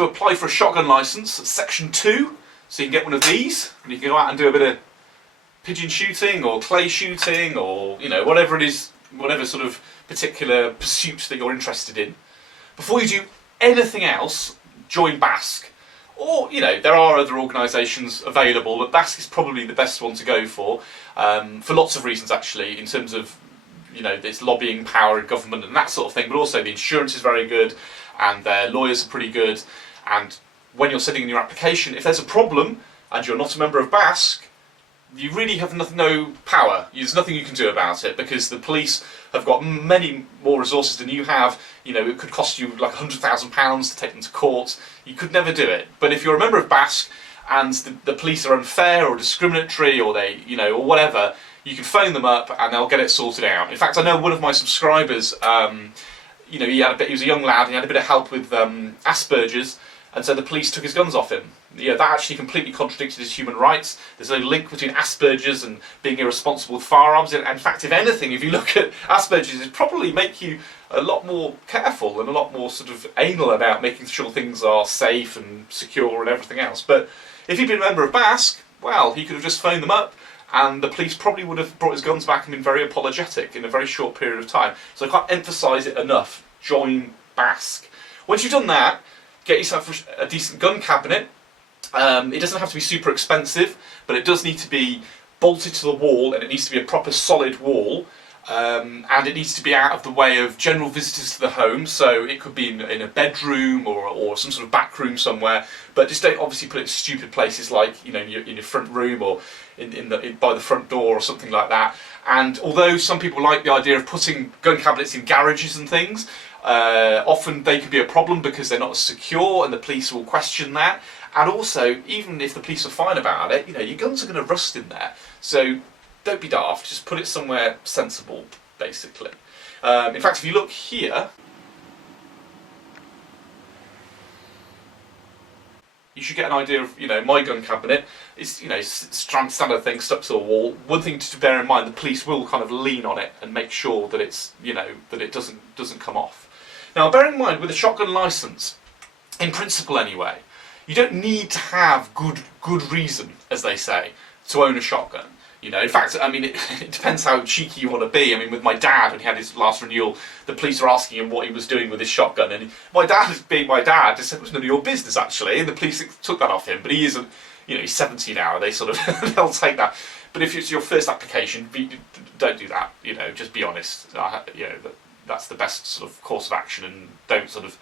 to apply for a shotgun licence at section 2, so you can get one of these, and you can go out and do a bit of pigeon shooting or clay shooting, or whatever it is, whatever sort of particular pursuit that you're interested in. Before you do anything else, join BASC. Or, there are other organisations available, but BASC is probably the best one to go for lots of reasons actually, in terms of, its lobbying power in government and that sort of thing, but also the insurance is very good, and their lawyers are pretty good, and when you're sending in your application, if there's a problem, and you're not a member of BASC, you really have no power. There's nothing you can do about it, because the police have got many more resources than you have. It could cost you like £100,000 to take them to court. You could never do it. But if you're a member of BASC and the police are unfair or discriminatory, or they, or whatever, you can phone them up and they'll get it sorted out. In fact, I know one of my subscribers, he was a young lad, and he had a bit of help with Asperger's, and so the police took his guns off him. That actually completely contradicted his human rights. There's no link between Asperger's and being irresponsible with firearms. In fact, if anything, if you look at Asperger's, it probably make you a lot more careful and a lot more sort of anal about making sure things are safe and secure and everything else. But if he'd been a member of BASC, well, he could have just phoned them up, and the police probably would have brought his guns back and been very apologetic in a very short period of time. So I can't emphasise it enough. Join BASC. Once you've done that, get yourself a decent gun cabinet. It doesn't have to be super expensive, but it does need to be bolted to the wall, and it needs to be a proper solid wall, and it needs to be out of the way of general visitors to the home. So it could be in a bedroom or some sort of back room somewhere, but just don't obviously put it in stupid places like in your front room or by the front door or something like that. And although some people like the idea of putting gun cabinets in garages and things, often they can be a problem because they're not as secure, and the police will question that. And also, even if the police are fine about it, your guns are going to rust in there. So don't be daft, just put it somewhere sensible, basically. In fact, if you look here, you should get an idea of, my gun cabinet. It's, standard thing stuck to the wall. One thing to bear in mind, the police will kind of lean on it and make sure that it's, that it doesn't come off. Now, bear in mind, with a shotgun licence, in principle anyway, you don't need to have good reason, as they say, to own a shotgun. In fact, it depends how cheeky you want to be. With my dad, when he had his last renewal, the police were asking him what he was doing with his shotgun, and my dad, being my dad, just said it was none of your business, actually, and the police took that off him. But he isn't, he's 70 now, they sort of, they'll take that. But if it's your first application, don't do that, just be honest. That's the best sort of course of action, and don't sort of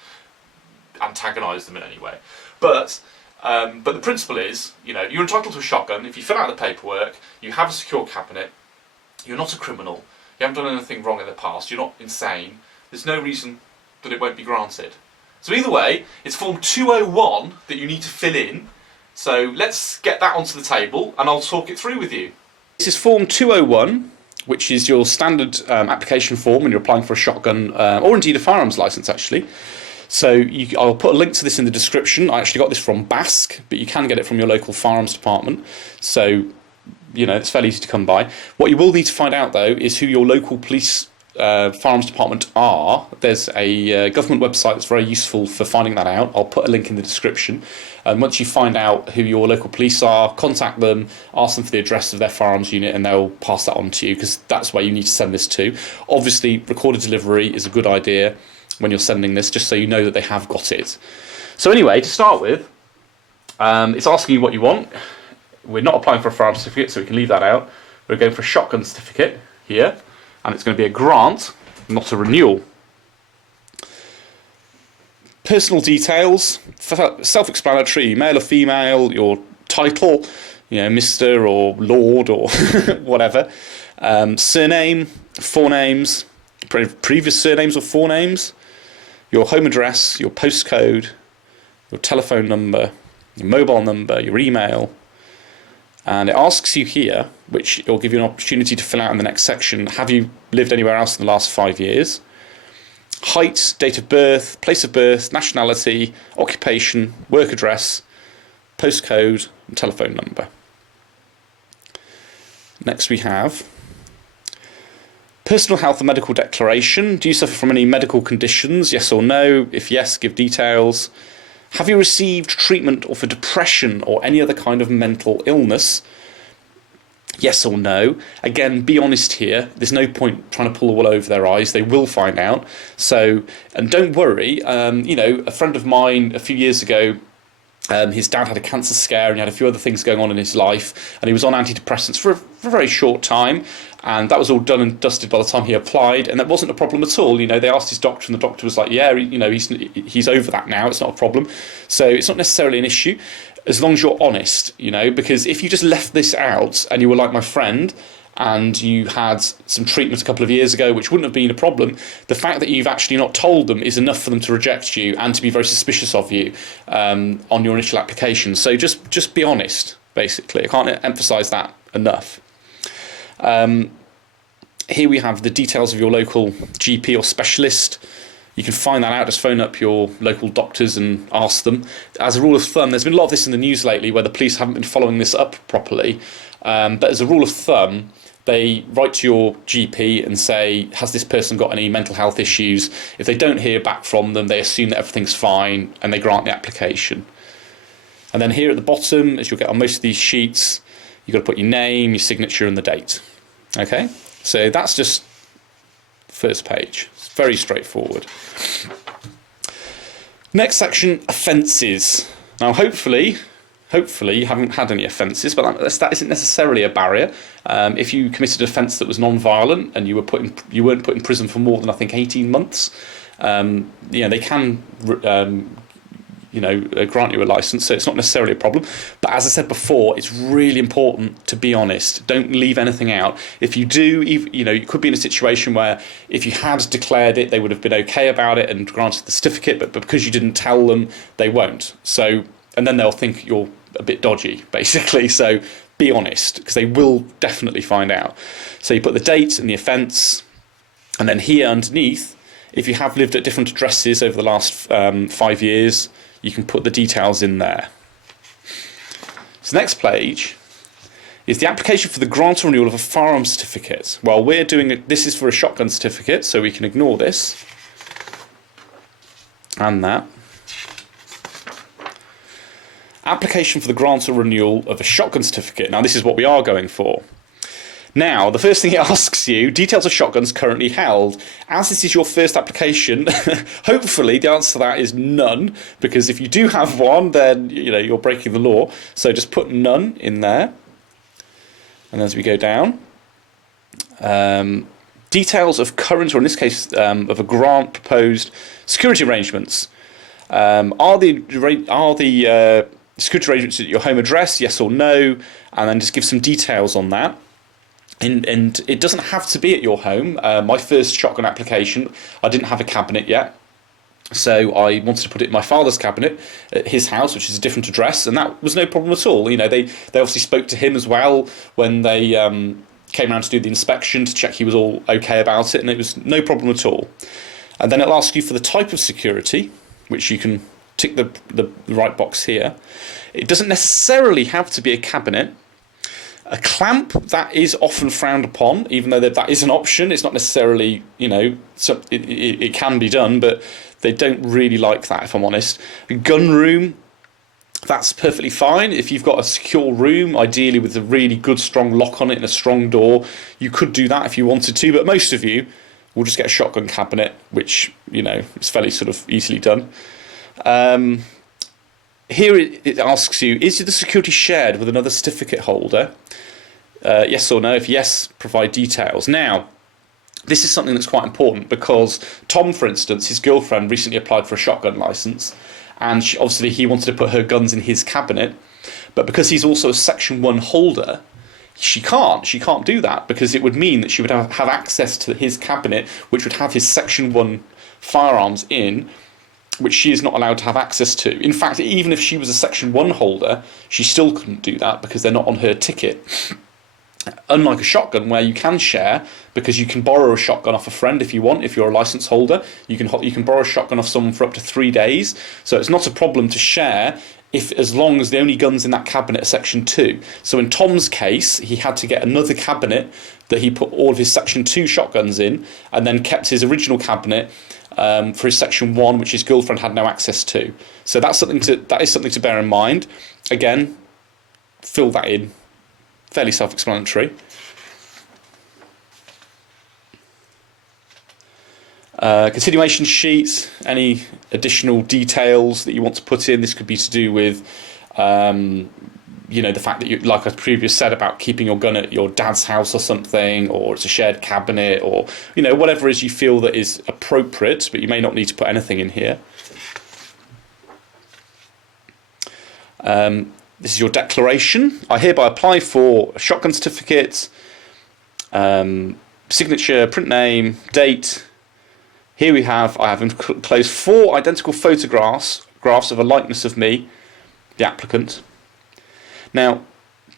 antagonise them in any way. But the principle is, you're entitled to a shotgun. If you fill out the paperwork, you have a secure cabinet, you're not a criminal, you haven't done anything wrong in the past, you're not insane, there's no reason that it won't be granted. So either way, it's form 201 that you need to fill in. So let's get that onto the table and I'll talk it through with you. This is form 201, which is your standard application form when you're applying for a shotgun, or indeed a firearms licence actually. So I'll put a link to this in the description. I actually got this from BASC, but you can get it from your local firearms department. So, it's fairly easy to come by. What you will need to find out, though, is who your local police firearms department are. There's a government website that's very useful for finding that out. I'll put a link in the description. And once you find out who your local police are, contact them, ask them for the address of their firearms unit, and they'll pass that on to you, because that's where you need to send this to. Obviously, recorded delivery is a good idea when you're sending this, just so you know that they have got it. So anyway, to start with, it's asking you what you want. We're not applying for a firearms certificate, so we can leave that out. We're going for a shotgun certificate here, and it's going to be a grant, not a renewal. Personal details, self-explanatory, male or female, your title, Mr. or Lord or whatever. Surname, forenames, previous surnames or forenames, your home address, your postcode, your telephone number, your mobile number, your email. And it asks you here, which will give you an opportunity to fill out in the next section, have you lived anywhere else in the last 5 years? Height, date of birth, place of birth, nationality, occupation, work address, postcode, and telephone number. Next we have personal health and medical declaration. Do you suffer from any medical conditions? Yes or no? If yes, give details. Have you received treatment or for depression or any other kind of mental illness? Yes or no. Again, be honest here. There's no point trying to pull the wool over their eyes. They will find out. So, and don't worry. A friend of mine a few years ago, his dad had a cancer scare and he had a few other things going on in his life, and he was on antidepressants for a very short time, and that was all done and dusted by the time he applied, and that wasn't a problem at all. They asked his doctor, and the doctor was like, yeah, he's over that now, it's not a problem. So it's not necessarily an issue as long as you're honest, because if you just left this out and you were like my friend and you had some treatment a couple of years ago, which wouldn't have been a problem, the fact that you've actually not told them is enough for them to reject you and to be very suspicious of you on your initial application. So just be honest, basically. I can't emphasise that enough. Here we have the details of your local GP or specialist. You can find that out, just phone up your local doctors and ask them. As a rule of thumb, there's been a lot of this in the news lately where the police haven't been following this up properly, but as a rule of thumb, they write to your GP and say, has this person got any mental health issues? If they don't hear back from them, they assume that everything's fine and they grant the application. And then here at the bottom, as you'll get on most of these sheets, you've got to put your name, your signature and the date. Okay, so that's just the first page. It's very straightforward. Next section, offences. Now hopefully you haven't had any offences, but that isn't necessarily a barrier. If you committed an offence that was non-violent and you weren't put in prison for more than, I think, 18 months, they can grant you a licence, so it's not necessarily a problem. But as I said before, it's really important to be honest. Don't leave anything out. If you do, you could be in a situation where if you had declared it, they would have been okay about it and granted the certificate, but because you didn't tell them, they won't. So, and then they'll think you're a bit dodgy, basically. So be honest, because they will definitely find out. So you put the date and the offence, and then here underneath, if you have lived at different addresses over the last 5 years, you can put the details in there. So the next page is the application for the grant or renewal of a firearms certificate. Well, we're doing it, this is for a shotgun certificate, so we can ignore this and that. Application for the grant or renewal of a shotgun certificate. Now, this is what we are going for. Now, the first thing it asks you, details of shotguns currently held. As this is your first application, hopefully the answer to that is none, because if you do have one, then you're breaking the law. So just put none in there. And as we go down, details of current, or in this case, of a grant proposed security arrangements. Are the security arrangements at your home address, yes or no? And then just give some details on that. And it doesn't have to be at your home. My first shotgun application, I didn't have a cabinet yet, so I wanted to put it in my father's cabinet at his house, which is a different address, and that was no problem at all. They obviously spoke to him as well when they came around to do the inspection to check he was all okay about it, and it was no problem at all. And then it'll ask you for the type of security, which you can tick the right box here. It doesn't necessarily have to be a cabinet. A clamp, that is often frowned upon, even though that is an option. It's not necessarily, it can be done, but they don't really like that, if I'm honest. A gun room, that's perfectly fine. If you've got a secure room, ideally with a really good strong lock on it and a strong door, you could do that if you wanted to, but most of you will just get a shotgun cabinet, which, is fairly sort of easily done. Here it asks you, is the security shared with another certificate holder? Yes or no? If yes, provide details. Now, this is something that's quite important because Tom, for instance, his girlfriend recently applied for a shotgun licence, and obviously he wanted to put her guns in his cabinet, but because he's also a Section 1 holder, she can't do that, because it would mean that she would have access to his cabinet, which would have his Section 1 firearms in, which she is not allowed to have access to. In fact, even if she was a Section 1 holder, she still couldn't do that because they're not on her ticket. Unlike a shotgun, where you can share, because you can borrow a shotgun off a friend if you want. If you're a licence holder, you can borrow a shotgun off someone for up to 3 days. So it's not a problem to share as long as the only guns in that cabinet are Section 2. So in Tom's case, he had to get another cabinet that he put all of his Section 2 shotguns in, and then kept his original cabinet for his Section 1, which his girlfriend had no access to. So that is something to bear in mind. Again, fill that in. Fairly self-explanatory. Continuation sheets, any additional details that you want to put in. This could be to do with, the fact that, like I previously said, about keeping your gun at your dad's house or something, or it's a shared cabinet, or, whatever it is you feel that is appropriate, but you may not need to put anything in here. This is your declaration. I hereby apply for a shotgun certificate, signature, print name, date. Here I have enclosed 4 identical photographs of a likeness of me, the applicant. Now,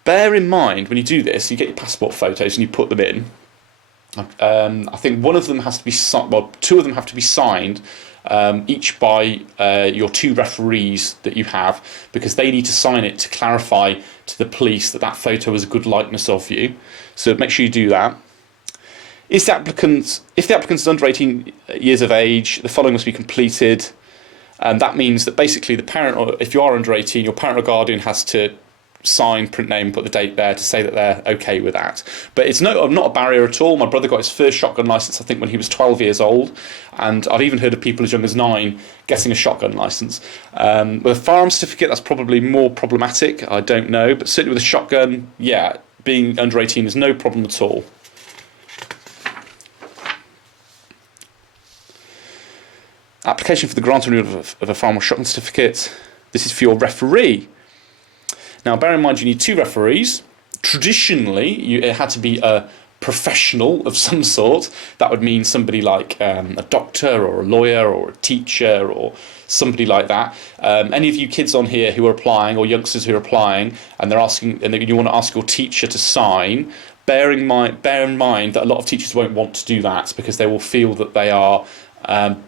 bear in mind when you do this, you get your passport photos and you put them in. I think one of them has to be two of them have to be signed, each by your 2 referees that you have, because they need to sign it to clarify to the police that photo is a good likeness of you. So make sure you do that. If the applicant is under 18 years of age, the following must be completed. And that means that basically the parent, or if you are under 18, your parent or guardian has to sign, print name, put the date there to say that they're okay with that. But it's not a barrier at all. My brother got his first shotgun licence, I think, when he was 12 years old. And I've even heard of people as young as 9 getting a shotgun licence. With a firearms certificate, that's probably more problematic. I don't know. But certainly with a shotgun, yeah, being under 18 is no problem at all. Application for the grant of a firearm or shotgun certificate. This is for your referee. Now, bear in mind you need 2 referees. Traditionally, it had to be a professional of some sort. That would mean somebody like a doctor or a lawyer or a teacher or somebody like that. Any of you kids on here who are applying, or youngsters who are applying, and they're asking, and you want to ask your teacher to sign, bear in mind that a lot of teachers won't want to do that because they will feel that they are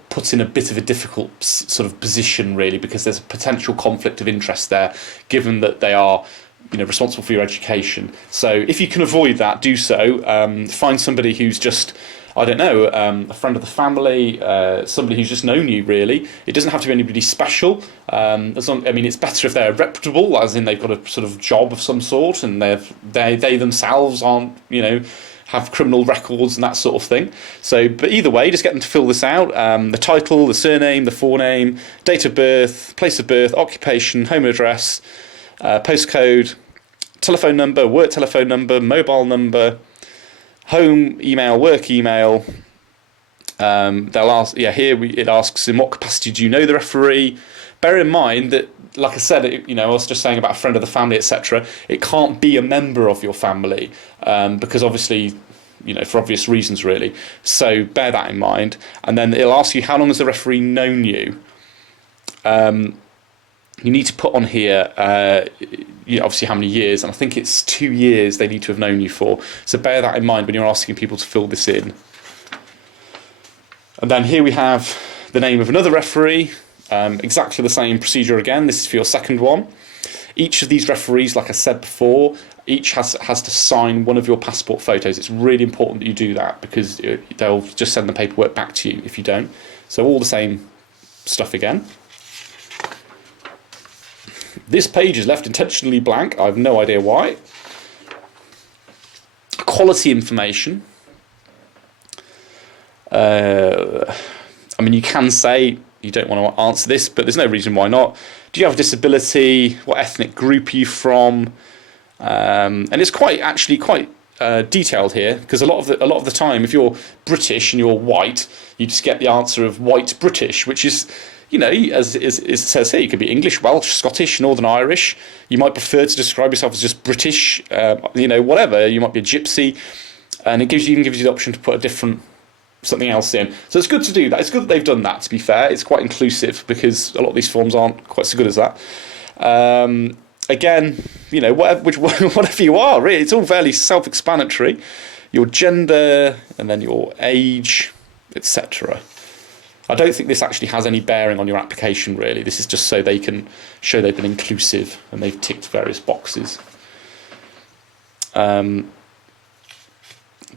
put in a bit of a difficult sort of position, really, because there's a potential conflict of interest there, given that they are, responsible for your education. So if you can avoid that, do so. Find somebody who's just, I don't know, a friend of the family, somebody who's just known you, really. It doesn't have to be anybody special. It's better if they're reputable, as in they've got a sort of job of some sort, and they themselves aren't, have criminal records and that sort of thing. So, but either way, just get them to fill this out. The title, the surname, the forename, date of birth, place of birth, occupation, home address, postcode, telephone number, work telephone number, mobile number, home email, work email. They'll ask, it asks, in what capacity do you know the referee? Bear in mind that, like I said, I was just saying about a friend of the family, etc. It can't be a member of your family because obviously, for obvious reasons, really. So bear that in mind. And then it'll ask you, how long has the referee known you? You need to put on here, obviously how many years, and I think it's 2 years they need to have known you for. So bear that in mind when you're asking people to fill this in. And then here we have the name of another referee. Exactly the same procedure again. This is for your second one. Each of these referees, like I said before, each has to sign one of your passport photos. It's really important that you do that because they'll just send the paperwork back to you if you don't. So all the same stuff again. This page is left intentionally blank. I have no idea why. Quality information. You can say you don't want to answer this, but there's no reason why not. Do you have a disability? What ethnic group are you from? And it's quite detailed here, because a lot of the time, if you're British and you're white, you just get the answer of white British, which is, as it says here, you could be English, Welsh, Scottish, Northern Irish. You might prefer to describe yourself as just British, whatever. You might be a gypsy, and it even gives you the option to put something else in. So it's good to do that. It's good that they've done that, to be fair. It's quite inclusive because a lot of these forms aren't quite so good as that. Again, whatever you are, really, it's all fairly self-explanatory. Your gender, and then your age, etc. I don't think this actually has any bearing on your application, really. This is just so they can show they've been inclusive and they've ticked various boxes.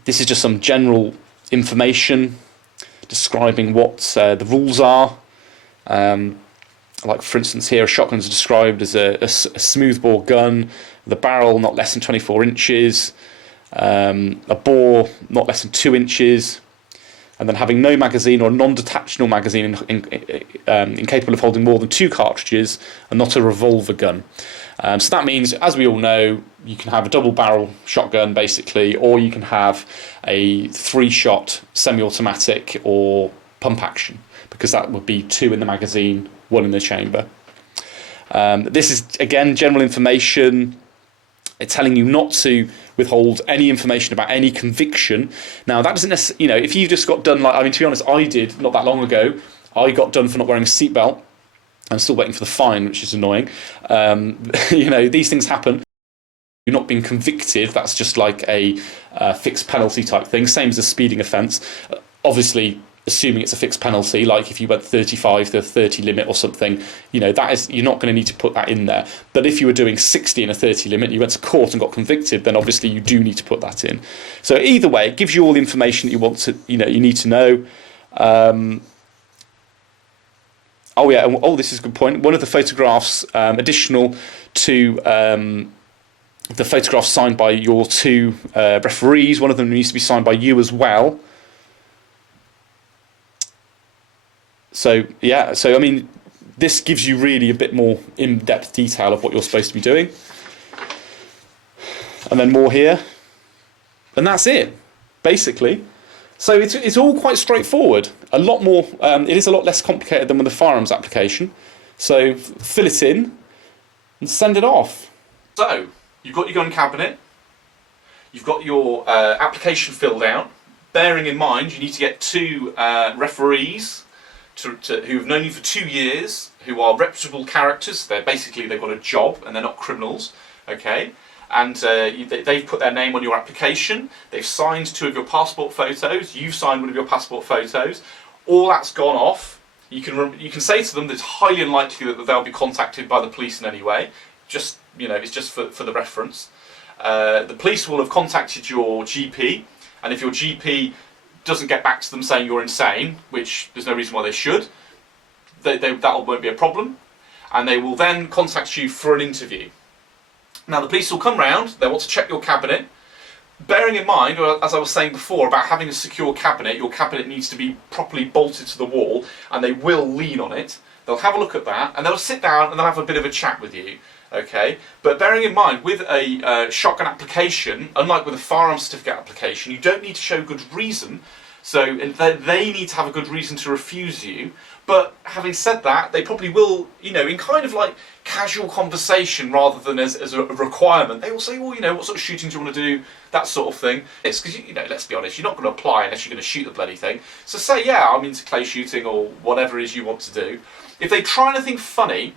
This is just some general information describing what the rules are. Like, for instance, here a shotgun is described as a smoothbore gun, the barrel not less than 24 inches, a bore not less than 2 inches, and then having no magazine or a non-detachable magazine incapable of holding more than 2 cartridges, and not a revolver gun. So that means, as we all know, you can have a double barrel shotgun basically, or you can have a 3-shot semi-automatic or pump action, because that would be 2 in the magazine, 1 in the chamber. This is, again, general information. It's telling you not to withhold any information about any conviction. Now, that doesn't necessarily, if you've just got done, to be honest, I did not that long ago. I got done for not wearing a seatbelt. I'm still waiting for the fine, which is annoying. These things happen. You're not being convicted. That's just like a fixed penalty type thing. Same as a speeding offence. Obviously, assuming it's a fixed penalty, like if you went 35 to 30 limit or something, that is, you're not going to need to put that in there. But if you were doing 60 in a 30 limit, you went to court and got convicted, then obviously you do need to put that in. So either way, it gives you all the information that you want to, you need to know. This is a good point. One of the photographs, additional to the photographs signed by your 2 referees, one of them needs to be signed by you as well. So this gives you really a bit more in-depth detail of what you're supposed to be doing. And then more here. And that's it, basically. So it's all quite straightforward. A lot more. It is a lot less complicated than with the firearms application. So fill it in and send it off. So you've got your gun cabinet. You've got your application filled out. Bearing in mind, you need to get 2 referees who have known you for 2 years, who are reputable characters. They've got a job and they're not criminals. Okay. And they've put their name on your application. They've signed 2 of your passport photos. You've signed 1 of your passport photos. All that's gone off. You can say to them that it's highly unlikely that they'll be contacted by the police in any way. Just it's just for the reference. The police will have contacted your GP, and if your GP doesn't get back to them saying you're insane, which there's no reason why they should, that won't be a problem, and they will then contact you for an interview. Now, the police will come round, they want to check your cabinet. Bearing in mind, as I was saying before, about having a secure cabinet, your cabinet needs to be properly bolted to the wall, and they will lean on it. They'll have a look at that, and they'll sit down and they'll have a bit of a chat with you. Okay, but bearing in mind, with a shotgun application, unlike with a firearms certificate application, you don't need to show good reason. So they need to have a good reason to refuse you. But having said that, they probably will, in kind of like casual conversation rather than as a requirement. They will say, well, what sort of shooting do you want to do? That sort of thing. It's because, let's be honest, you're not going to apply unless you're going to shoot the bloody thing. So say, yeah, I'm into clay shooting or whatever it is you want to do. If they try anything funny,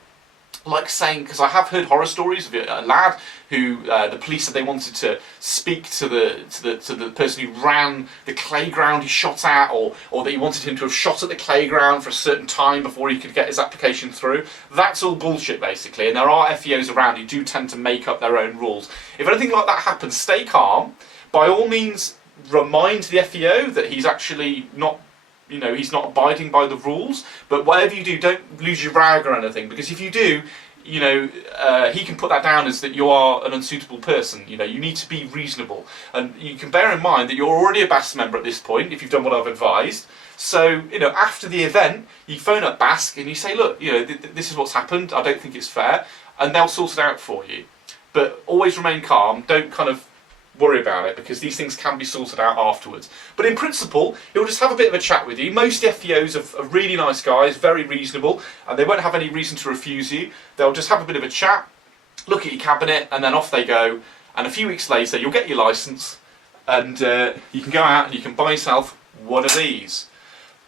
like saying, because I have heard horror stories of a lad who the police said they wanted to speak to the person who ran the playground he shot at, or that he wanted him to have shot at the playground for a certain time before he could get his application through. That's all bullshit, basically, and there are FEOs around who do tend to make up their own rules. If anything like that happens, stay calm. By all means, remind the FEO that he's actually not, he's not abiding by the rules, but whatever you do, don't lose your rag or anything, because if you do, he can put that down as that you are an unsuitable person. You need to be reasonable, and you can bear in mind that you're already a BASC member at this point if you've done what I've advised. So after the event, you phone up BASC and you say, look, this is what's happened. I don't think it's fair, and they'll sort it out for you. But always remain calm. Don't kind of worry about it, because these things can be sorted out afterwards. But in principle, he'll just have a bit of a chat with you. Most FEOs are really nice guys, very reasonable, and they won't have any reason to refuse you. They'll just have a bit of a chat, look at your cabinet, and then off they go. And a few weeks later, you'll get your licence, and you can go out and you can buy yourself one of these.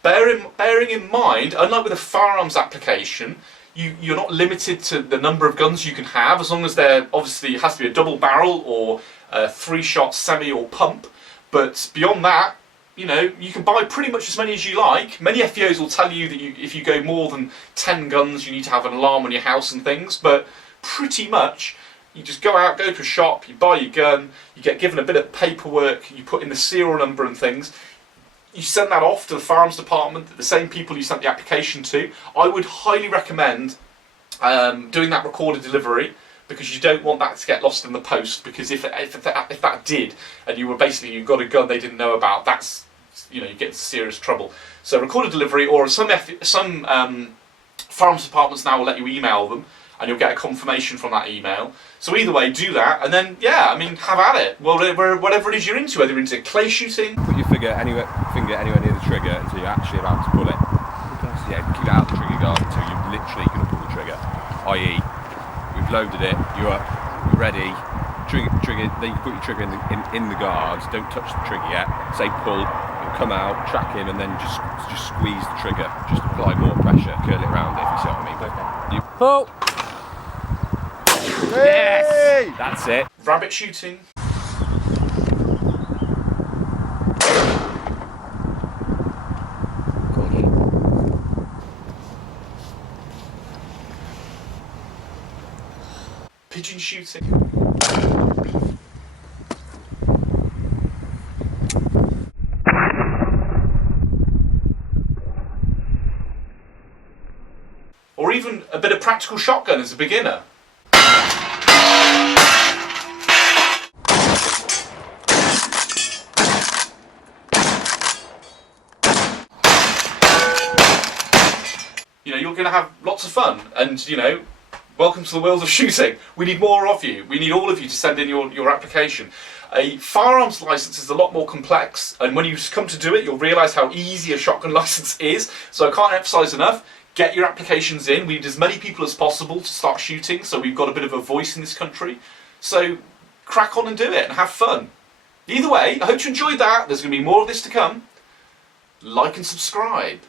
Bearing in mind, unlike with a firearms application, you're not limited to the number of guns you can have, as long as there obviously has to be a double barrel or 3-shot semi or pump. But beyond that, you know, you can buy pretty much as many as you like. Many FEOs will tell you that if you go more than 10 guns, you need to have an alarm on your house and things, but pretty much you just go out, go to a shop, you buy your gun, you get given a bit of paperwork, you put in the serial number and things, you send that off to the firearms department, the same people you sent the application to. I would highly recommend doing that recorded delivery, because you don't want that to get lost in the post, because if that did, and you got a gun they didn't know about, that's, you know, you get into serious trouble. So recorded delivery, or some firearms departments now will let you email them, and you'll get a confirmation from that email. So either way, do that, and then, yeah, I mean, have at it. Well, whatever it is you're into, whether you're into clay shooting. Put your finger anywhere near the trigger until you're actually about to pull it. Okay. So yeah, keep it out of the trigger guard until you're literally going to pull the trigger. I.e., we've loaded it, you're up, you're ready, trigger, then you put your trigger in the guards, don't touch the trigger yet, say pull, you'll come out, track him, and then just squeeze the trigger, just apply more pressure, curl it around it, if you see what I mean. Okay. You pull! Yes! That's it. Rabbit shooting. Pigeon shooting. Or even a bit of practical shotgun as a beginner. You know, you're going to have lots of fun, and, you know, welcome to the world of shooting. We need more of you. We need all of you to send in your application. A firearms license is a lot more complex, and when you come to do it, you'll realise how easy a shotgun license is. So I can't emphasise enough, get your applications in. We need as many people as possible to start shooting, so we've got a bit of a voice in this country. So crack on and do it, and have fun. Either way, I hope you enjoyed that. There's going to be more of this to come. Like and subscribe.